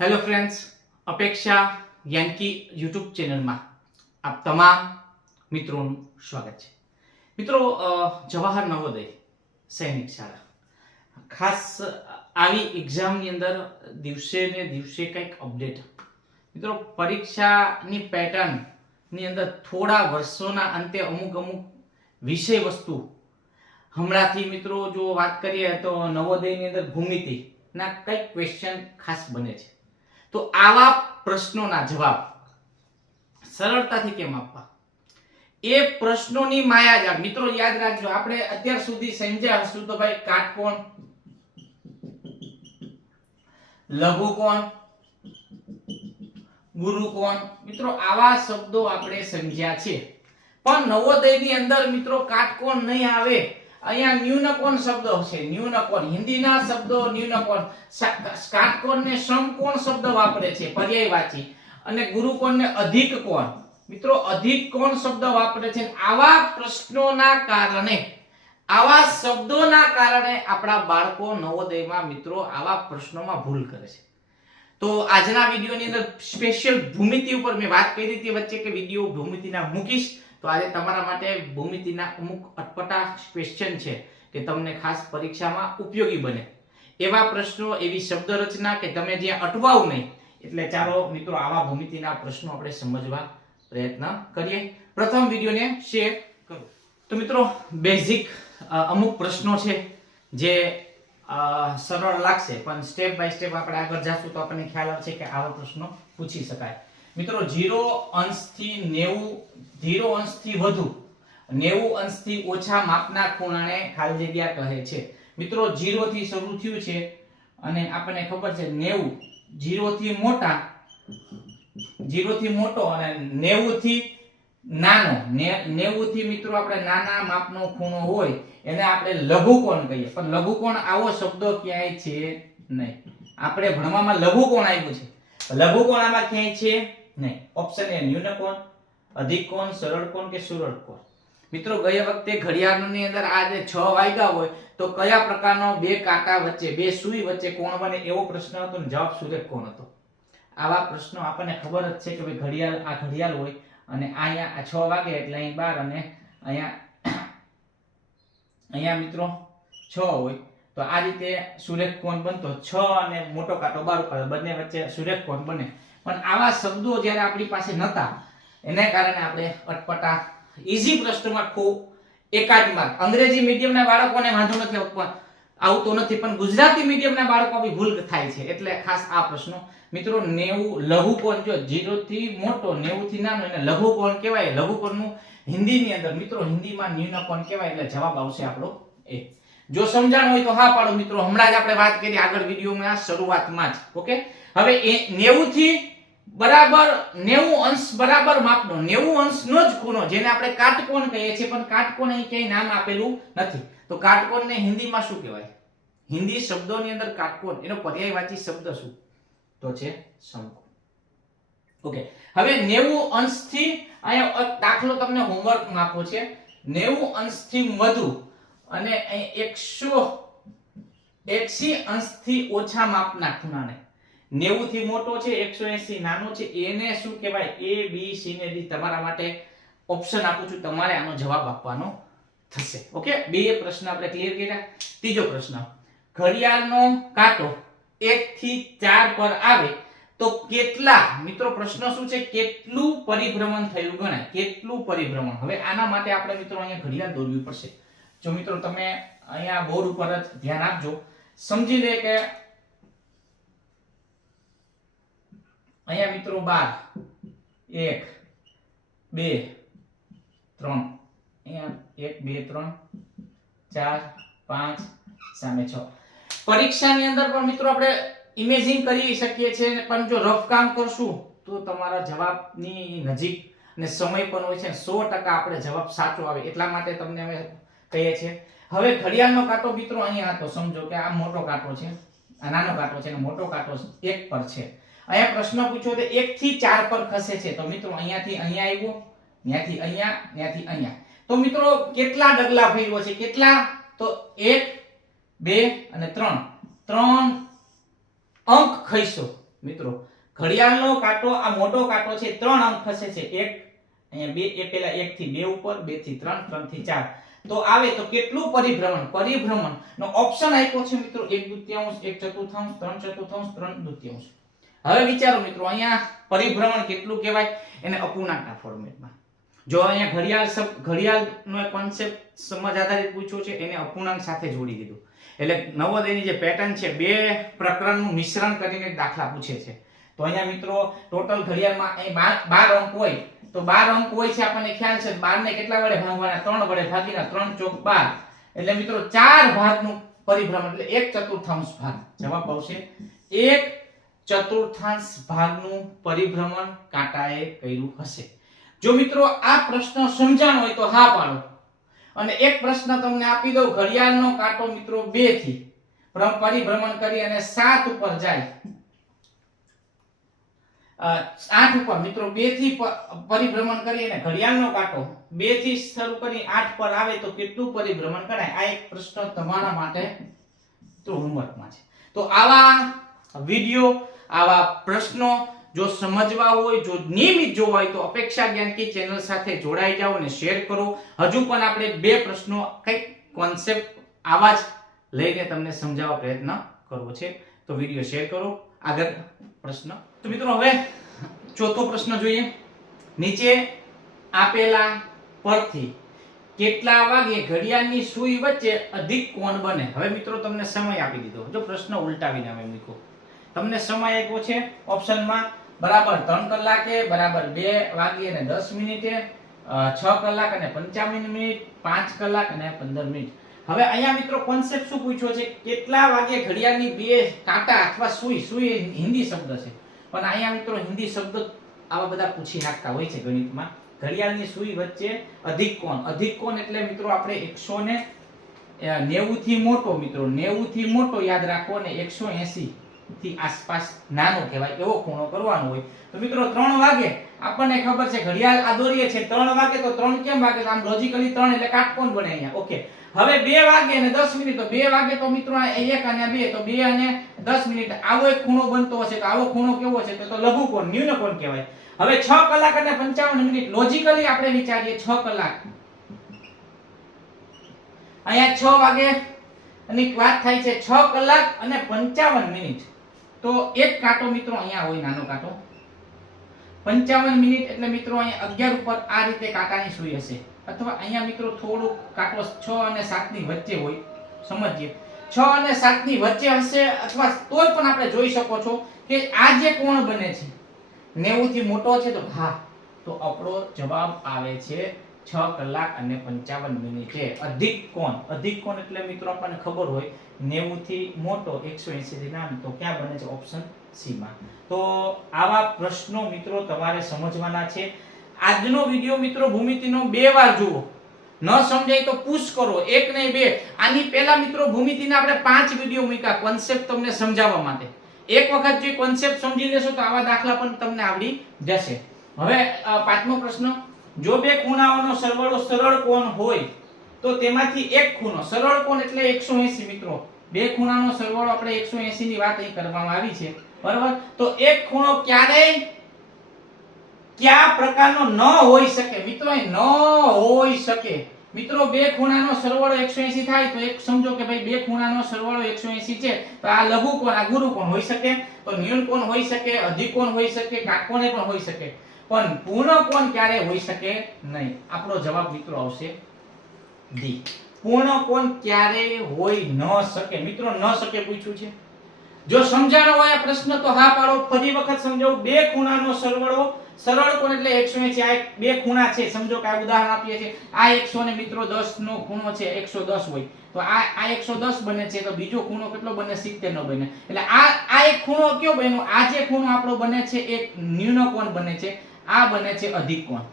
Hello friends, અપેક્ષા યાન્કી YouTube ચેનલમાં આપ તમામ મિત્રોનું સ્વાગત છે. મિત્રો, જવાહર નવોદય સૈનિક શાળા ખાસ આવી એક્ઝામની અંદર દિવસે ને દિવસે કંઈક અપડેટ. મિત્રો, પરીક્ષાની પેટર્નની અંદર થોડા વર્ષોના અંતે અમુક વિષય વસ્તુ હમણાંથી મિત્રો જો વાત કરીએ તો નવોદયની અંદર ભૂમિતિના કંઈક ક્વેશ્ચન ખાસ બને છે. તો આવા પ્રશ્નોના જવાબ સરળતાથી કેમ આપવા, એ પ્રશ્નોની માયાજાળ. મિત્રો યાદ રાખજો, આપણે અત્યાર સુધી સમજ્યા હશું તો ભાઈ કાટકોણ, લઘુકોણ, ગુરુકોણ, મિત્રો આવા શબ્દો આપણે સમજ્યા છે. પણ નવોદયની અંદર મિત્રો કાટકોણ નહીં આવે. અહીંયા ન્યૂનકોણ શબ્દો છે. ન્યૂનકોણ હિન્દીના શબ્દો ન્યૂનકોણ. કાટકોણને સમકોણ શબ્દ વાપરે છે પર્યાયવાચી, અને ગુરુકોણને અધિક કોણ. મિત્રો અધિક કોણ શબ્દ વાપરે છે. આવા પ્રશ્નોના કારણે, આવા શબ્દોના કારણે આપણા બાળકો નવોદયમાં મિત્રો આવા પ્રશ્નોમાં ભૂલ કરે છે. તો આજના વિડીયોની અંદર સ્પેશિયલ ભૂમિતિ ઉપર મેં વાત કરી હતી વચ્ચે કે વિડીયો ભૂમિતિના મૂકીશ. તો આજે તમારા માટે ભૂમિતિના અમુક અટપટા ક્વેશ્ચન છે કે તમને ખાસ પરીક્ષામાં ઉપયોગી બને એવા પ્રશ્નો, એવી શબ્દ રચના કે તમે જ્યાં અટવાવ નહીં. એટલે ચાલો મિત્રો આવા ભૂમિતિના પ્રશ્નો આપણે સમજવા પ્રયત્ન કરીએ. પ્રથમ વિડીયોને શેર કરો. તો મિત્રો બેઝિક અમુક પ્રશ્નો છે જે સરળ લાગશે, પણ સ્ટેપ બાય સ્ટેપ આપણે આગળ જાશું તો આપણને ખ્યાલ આવશે કે આવા પ્રશ્નો પૂછી શકાય. મિત્રો 0 અંશથી 90, 0 અંશથી વધુ, 90 અંશથી ઓછા માપના ખૂણાને ખાલી જગ્યા કહે છે. મિત્રો 0 થી શરૂ થયું છે અને આપણને ખબર છે 90 0 થી મોટા, 0 થી મોટો અને 90 થી નાનો. 90 થી મિત્રો આપણે નાના માપનો ખૂણો હોય એને આપણે લઘુકોણ કહીએ. પણ લઘુકોણ આવો શબ્દ ક્યાંય છે નહીં. આપણે ભણવામાં લઘુકોણ આવ્યું છે, લઘુકોણ આમાં ક્યાંય છે નહીં. ઓપ્શન એ ન્યૂનકોણ, અધિક કોણ, સરળ કોણ કે સુરળ કોણ. મિત્રો ગયા વખતે ઘડિયાળની અંદર આ જે 6 વાગ્યા હોય તો કયા પ્રકારનો બે કાંટા વચ્ચે, બે સુઈ વચ્ચે કોણ બને એવો પ્રશ્ન હતો ને જવાબ સુરેખ કોણ હતો. આવા પ્રશ્નો આપણને ખબર જ છે કે ભાઈ ઘડિયાળ, આ ઘડિયાળ હોય અને અહીંયા 6 વાગે એટલે અહીં 12 અને અહીંયા મિત્રો 6 હોય તો આ રીતે સુરેખ કોણ બનતો. 6 અને મોટો કાંટો 12 બંને વચ્ચે સુરેખ કોણ બને. પણ આવા શબ્દો જ્યારે આપણી પાસે નહોતા એને કારણે આપણે અટપટા ઈઝી પ્રશ્નોમાં ખૂબ એકાદ માર્ક. અંગ્રેજી મીડિયમના બાળકોને વાંધો નથી આવતો નથી, પણ ગુજરાતી મીડિયમના બાળકો બી ભૂલ થાય છે. એટલે ખાસ આ પ્રશ્નો. મિત્રો 90 લઘુકોણ, જો 0 થી મોટો 90 થી નાનો એને લઘુકોણ કહેવાય. લઘુકોણનું હિન્દીની અંદર મિત્રો હિન્દીમાં ન્યૂનકોણ કહેવાય. એટલે જવાબ આવશે આપણો એ. જો સમજાણ હોય તો હા પાડો મિત્રો. હમણાં જ આપણે વાત કરી આગળ વિડીયોમાં શરૂઆતમાં જ. ઓકે, હવે 90 થી બરાબર 90 અંશ બરાબર માપનો, 90 અંશનો જ ખૂણો જેને આપણે કાટકોણ કહીએ છીએ, પણ કાટકોણ અહીં ક્યાંય નામ આપેલું નથી. તો કાટકોણને હિન્દીમાં શું કહેવાય? હિન્દી શબ્દોની અંદર કાટકોણ એનો પર્યાયવાચી શબ્દ શું? તો છે સમકોણ. ઓકે, હવે 90 અંશથી અહીંયા દાખલો તમને હોમવર્કમાં આપો છે. 90 અંશથી વધુ અને 180 અંશથી ઓછા માપના ખૂણાને, 90 થી મોટો છે, 180 નાનો છે, એને શું કહેવાય? A B C ને D. તમારા માટે ઓપ્શન આપું છું, તમારે આનો જવાબ આપવાનો થશે. ઓકે, બે પ્રશ્ન આપણે ક્લિયર કર્યા. ત્રીજો પ્રશ્ન, ઘડિયાળનો કાંટો 1 થી 4 પર આવે તો કેટલા, મિત્રો પ્રશ્ન શું છે? કેટલું પરિભ્રમણ થયું ગણાય? કેટલું પરિભ્રમણ. હવે આના માટે આપણે મિત્રો અહીંયા ઘડિયાળ દોરવી પડશે. જો મિત્રો તમે અહીંયા બોર્ડ ઉપર જ ધ્યાન આપજો, સમજી લે કે અહીંયા મિત્રો 12, 1 2 3, અહીંયા 1 2 3 4 5 સામે 6. પરીક્ષાની અંદર પણ મિત્રો આપણે ઇમેજિંગ કરી શકીએ છીએ, પણ જો રફ કામ કરશું તો તમારા જવાબની નજીક અને સમય પણ હોય છે 100% આપણે જવાબ સાચો આવે. એટલા માટે તમને અમે કહીએ છીએ. હવે ઘડિયાળનો કાંટો મિત્રો અહીંયા હતો. સમજો કે આ મોટો કાંટો છે, આ નાનો કાંટો છે અને મોટો કાંટો 1 પર છે. અહીંયા પ્રશ્ન પૂછ્યો તો 1 થી 4 પર ખસે છે. તો મિત્રો અહીંયાથી અહીંયા આવ્યો, ત્યાંથી અહીંયા, ત્યાંથી અહીંયા. તો મિત્રો કેટલા ડગલા ફેરવો છે? કેટલા? તો 1 2 અને 3 અંક ખસ્યો. મિત્રો ઘડિયાળનો કાંટો આ મોટો કાંટો છે 3 અંક ખસે છે. એક અહીંયા બે એ પહેલા 1 થી 2 ઉપર, 2 થી 3, 3 થી 4 તો આવે તો કેટલું પરિભ્રમણ? પરિભ્રમણ નો ઓપ્શન આપ્યો છે મિત્રો 1/2, 1/4, 3/4, 3/2. હવે વિચારો મિત્રો અહીંયા પરિભ્રમણ કેટલું કહેવાય? એને અપૂર્ણાંકના ફોર્મેટમાં. જો અહીંયા ઘડિયાળનો એક કોન્સેપ્ટ સમજ આધારિત પૂછ્યો છે, એને અપૂર્ણાંક સાથે જોડી દીધું. એટલે નવોદયની જે પેટર્ન છે, બે પ્રકરણનું મિશ્રણ કરીને દાખલા પૂછે છે. તો અહીંયા મિત્રો ટોટલ ઘડિયાળમાં અહીં 12 અંક હોય તો 12 અંક હોય છે, આપણને ખ્યાલ છે. 12 ને કેટલા વડે ભાગવાના? 3 વડે ભાગીના 3 ચોક 12. એટલે મિત્રો 4 ભાગનું પરિભ્રમણ એટલે 1/4 ભાગ. જવાબ આવશે 1/4 ભાગનું પરિભ્રમણ કાંટાએ કર્યું હશે. જો મિત્રો આ પ્રશ્ન સમજાણો હોય તો હા પાડો. અને એક પ્રશ્ન તમને આપી દઉં, ઘડિયાળનો કાંટો મિત્રો 2 થી પરિભ્રમણ કરી અને 7 ઉપર જાય. 8 ઉપર મિત્રો 2 થી પરિભ્રમણ કરી અને ઘડિયાળનો કાંટો 2 થી શરૂ કરી 8 પર આવે તો કેટલું પરિભ્રમણ કરાય? આ એક પ્રશ્ન તમારા માટે તો હોમવર્કમાં છે. તો આવા વિડિયો, આવા પ્રશ્નો જો સમજવા હોય, જો નિયમિત જોવા હોય તો અપેક્ષા જ્ઞાન કી ચેનલ સાથે જોડાઈ જાઓ અને શેર કરો. હજુ પણ આપણે 2 પ્રશ્નો કઈક કોન્સેપ્ટ આવા જ લઈને તમને સમજાવવા પ્રયત્ન કરવો છે. તો વિડિયો શેર કરો. આગળ પ્રશ્ન. તો મિત્રો હવે ચોથો પ્રશ્ન જોઈએ. નીચે આપેલા પરથી કેટલા વાગે ઘડિયાળની સૂઈ વચ્ચે અધિક કોણ બને? હવે મિત્રો તમને સમય આપી દીધો. જો પ્રશ્ન ઉલટાવીને અમે મૂક્યો. તમને સમય આપ્યો છે ઓપ્શનમાં બરાબર 3 કલાકે, બરાબર 2 વાગે અને 10 મિનિટે, 6 કલાક અને 55 મિનિટ, 5 કલાક અને 15 મિનિટ. હવે અહીંયા મિત્રો કોન્સેપ્ટ શું પૂછ્યો છે? કેટલા વાગે ઘડિયાળની બે કાંટા અથવા સૂઈ હિન્દી શબ્દ છે, પણ અહીંયા મિત્રો હિન્દી શબ્દ આવા બધા પૂછી નાખતા હોય છે ગણિતમાં. ઘડિયાળની સૂઈ વચ્ચે અધિક કોણ એટલે મિત્રો આપણે 190 થી મોટો, મિત્રો 90 થી મોટો યાદ રાખો અને 180 થી આસપાસ નાનો કહેવાય એવો ખૂણો કરવાનો હોય. તો મિત્રો 3 વાગે આપણને ખબર છે ઘડિયાળ આ દોરીએ છે 3 વાગે, તો 3 કેમ વાગે? તો આમ લોજિકલી 3 એટલે કાટકોણ બને અહીંયા. ઓકે, હવે 2 વાગે અને 10 મિનિટ, તો 2 વાગે તો મિત્રો 1 અને 2, તો 2 અને 10 મિનિટ આવો એક ખૂણો બનતો હશે. તો આવો ખૂણો કેવો છે? તો લઘુકોણ, ન્યૂનકોણ કહેવાય. હવે 6 કલાક અને 55 મિનિટ લોજિકલી આપણે વિચારીએ 6 કલાક. અહીંયા 6 વાગે ની વાત થાય છે, 6 કલાક અને 55 મિનિટ. તો એક કાંટો મિત્રો અહીંયા હોય, નાનો કાંટો 55 મિનિટ એટલે મિત્રો અહીંયા 11 ઉપર આ રીતે કાંટાની સૂઈ હશે. અથવા અહીંયા મિત્રો થોડું કાંટો 6 અને 7 ની વચ્ચે હોય. સમજીએ 6 અને 7 ની વચ્ચે હશે, અથવા તોય પણ આપણે જોઈ શકો છો કે આ જે કોણ બને છે 90 થી મોટો છે. તો હા, તો આપણો જવાબ આવે છે 6 કલાક અને 55 મિનિટે અધિક કોણ. અધિક કોણ એટલે મિત્રો આપણને ખબર હોય 90 થી મોટો, 180 થી નાનો, તો ક્યાં બને છે? ઓપ્શન સી માં. તો આવા પ્રશ્નો મિત્રો તમારે સમજવાના છે. આજનો વિડિયો મિત્રો ભૂમિતિનો 2 વાર જુઓ. ન સમજાય તો પુશ કરો, 1 નહીં 2. આની પહેલા મિત્રો ભૂમિતિના આપણે 5 વિડિયો મૂક્યા કોન્સેપ્ટ તમને સમજાવવા માટે. એક વખત જે કોન્સેપ્ટ સમજી લેશો તો આવા દાખલા પણ તમને આવડી જશે. હવે 5મો પ્રશ્ન. જો બે ખૂણાઓનો સરવાળો સરળ કોણ હોય તો તેમાંથી એક ખૂણો, સરળ કોણ એટલે 180 મિત્રો, બે ખૂણાનો સરવાળો આપણે 180 ની વાત અહીં કરવામાં આવી છે, બરાબર? તો એક ખૂણો ક્યારેય કયા પ્રકારનો ન હોઈ શકે? મિત્રો એ ન હોઈ શકે. મિત્રો બે ખૂણાનો સરવાળો 180 થાય તો એક સમજો કે ભાઈ બે ખૂણાનો સરવાળો 180 છે, તો આ લઘુ કોણ, આ ગુરુ કોણ હોઈ શકે, તો ન્યૂન કોણ હોઈ શકે, અધિક કોણ હોઈ શકે, કાટકોણ પણ હોઈ શકે, પણ પૂર્ણ કોણ ક્યારે હોઈ શકે નહીં. આપણો જવાબ મિત્રો આવશે ડી. પૂર્ણ કોણ ક્યારે હોઈ ન શકે. મિત્રો ન શકે પૂછ્યું છે. જો સમજાણો હોય આ પ્રશ્ન તો હા પાડો. ફરી વખત સમજાવું, બે ખૂણાનો સરવાળો સરળ કોણ એટલે 180. આ બે ખૂણા છે, સમજો કે આ ઉદાહરણ આપીએ છીએ, આ 100 ને મિત્રો 10 નો ખૂણો છે, 110 હોય તો આ 110 બને છે, તો બીજો ખૂણો કેટલો બને? 70 નો બને. એટલે આ એક ખૂણો કયો બન્યો? આ જે ખૂણો આપણો બને છે એક ન્યૂન કોણ બને છે, આ બને છે અધિક કોણ.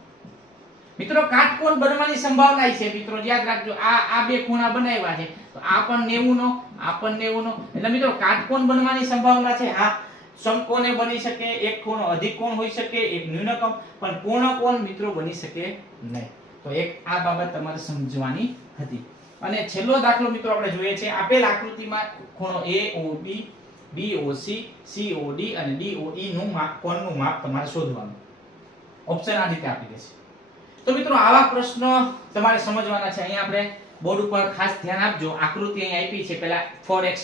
મિત્રો કાટકોણ બનવાની સંભાવના છે. મિત્રો યાદ રાખજો, આ બે ખૂણા બનાવ્યા છે, તો આ પણ 90 નો, આ પણ 90 નો, એટલે મિત્રો કાટકોણ બનવાની સંભાવના છે. હા, સમકોણે બની શકે, એક ખૂણો અધિક કોણ હોઈ શકે, એક ન્યૂનકોણ, પણ પૂર્ણ કોણ મિત્રો બની શકે નહીં. તો એક આ બાબત તમારે સમજવાની હતી. અને છેલ્લો દાખલો મિત્રો આપણે જોઈએ છે. આપેલ આકૃતિમાં ખૂણો A O B BOC COD અને DOE નું માપ કોણનું માપ તમારે શોધવાનું. ઓપ્શન આ રીતે આપી દેશે. તો મિત્રો આવા પ્રશ્ન તમારે સમજવાના છે. અહીંયા આપણે બોર્ડ ઉપર ખાસ ધ્યાન આપજો. આકૃતિ અહીં આપી છે. પહેલા 4x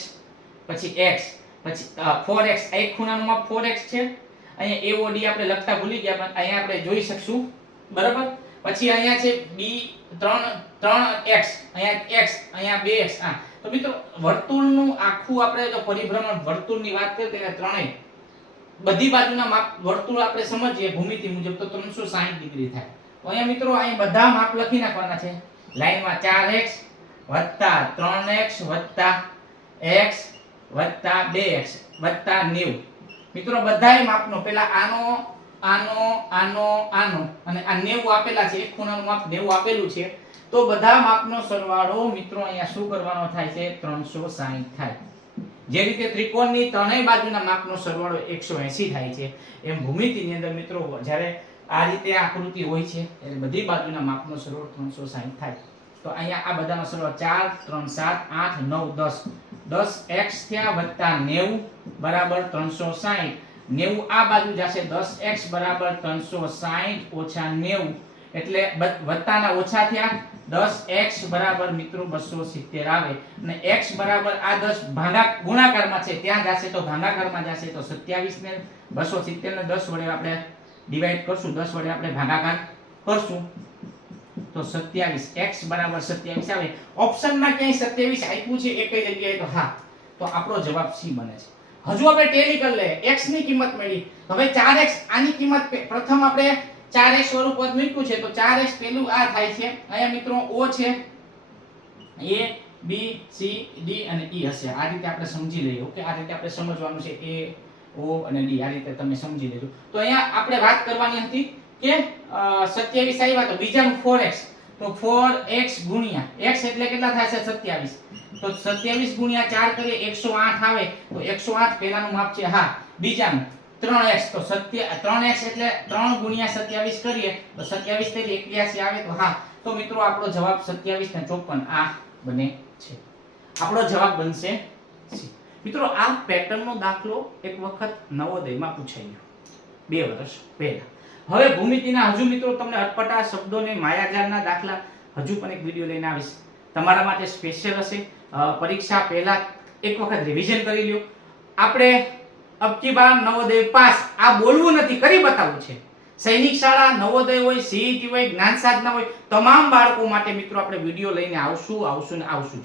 પછી x પછી 4x એક ખૂણાનું માપ 4x છે. અહીંયા AOD આપણે લખતા ભૂલી ગયા પણ અહીંયા આપણે જોઈ શકશું. બરાબર. પછી અહીંયા છે B 3x અહીંયા x અહીંયા 2x. તો મિત્રો વર્તુળનું આખું આપણે જો પરિભ્રમણ વર્તુળની વાત કરીએ તો ત્રણેય બધી બાજુના માપ વર્તુળ આપણે સમજીએ ભૂમિતિ મુજબ તો 360 ડિગ્રી થાય. તો અહીંયા મિત્રો અહીં બધા માપ લખી નાખવાના છે. લાઈનમાં 4x 3x x 2x 90. મિત્રો બધાય માપનો પેલા આનો અને આ 90 આપેલા છે. એક ખૂણાનું માપ 90 આપેલું છે. તો બધા માપનો સરવાળો મિત્રો અહીંયા શું કરવાનો થાય છે 360 થાય. જે રીતે ત્રિકોણની ત્રણેય બાજુના માપનો સરવાળો 180 થાય છે એમ ભૂમિતિની અંદર મિત્રો જ્યારે આ રીતે આકૃતિ હોય છે એટલે બધી બાજુના માપનો સરવાળો 360 થાય. તો અહીંયા આ બધાનો સરવાળો 4 3 7 8 9 10 10x થયા વત્તા 90 બરાબર 360. 90 આ બાજુ જશે 10x બરાબર 360 ઓછા 90 એટલે વત્તાના ઓછા થયા 10x બરાબર મિત્રો 270 આવે અને x બરાબર આ 10 ગુણાકારમાં છે ત્યાં જશે તો ભાગાકારમાં જશે તો 27 ને 270 ને 10 વડે આપણે ડિવાઈડ કરશું 10 વડે આપણે ભાગાકાર કરશું તો 27 x બરાબર 27 આવે. ઓપ્શનમાં ક્યાંય 27 આપ્યું છે એક જ જગ્યાએ તો હા તો આપણો જવાબ C બને છે. હજુ આપણે ટેલી કરી લે x ની કિંમત મળી. હવે 4x આની કિંમત પ્રથમ આપણે 4x વાળું પદ મૂક્યું છે તો 4x પેલું આ થાય છે. અહીંયા મિત્રો O છે A B C D અને E હશે. આ રીતે આપણે સમજી લઈએ. ઓકે આ રીતે આપણે સમજવાનું છે A O અને D આ રીતે તમે સમજી લેજો. તો અહીંયા આપણે વાત કરવાની હતી કે 27 આવ્યા તો બીજાનું 4x તો 4x ગુણ્યા x એટલે કેટલા થાય છે 27 તો 27 ગુણ્યા 4 કરીએ 108 આવે તો 108 પહેલાનું માપ છે. હા બીજાનું 3x તો 3x એટલે 3 ગુણ્યા 27 કરીએ તો 27 તેલી 81 આવે તો હા તો મિત્રો આપણો જવાબ 27 ને 54 આ બને છે. આપણો જવાબ બનશે C. મિત્રો આ પેટર્નનો દાખલો એક વખત નવોદયમાં પૂછાઈ ગયો 2 વર્ષ પહેલા. હવે ભૂમિતિના હજુ મિત્રો તમને અટપટા શબ્દોને માયાજાળના દાખલા હજુ પણ એક વિડિયો લઈને આવીશ. તમારા માટે સ્પેશિયલ હશે. પરીક્ષા પહેલા એક વખત રિવિઝન કરી લ્યો. આપણે અબકી બાર નવોદય પાસ આ બોલવું નથી કરી બતાવવું છે. સૈનિક શાળા નવોદય હોય સીઈટી હોય જ્ઞાન સાધના હોય તમામ બાળકો માટે મિત્રો આપણે વિડિયો લઈને આવશું જ.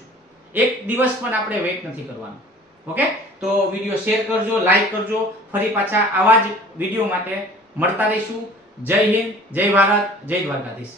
એક દિવસ પણ આપણે વેઇટ નથી કરવાનો. ઓકે તો વિડિયો શેર કરજો લાઈક કરજો. ફરી પાછા આવા જ વિડિયો માટે મળતા રહીશું. જય હિન્દ જય ભારત જય દ્વારકાધીશ.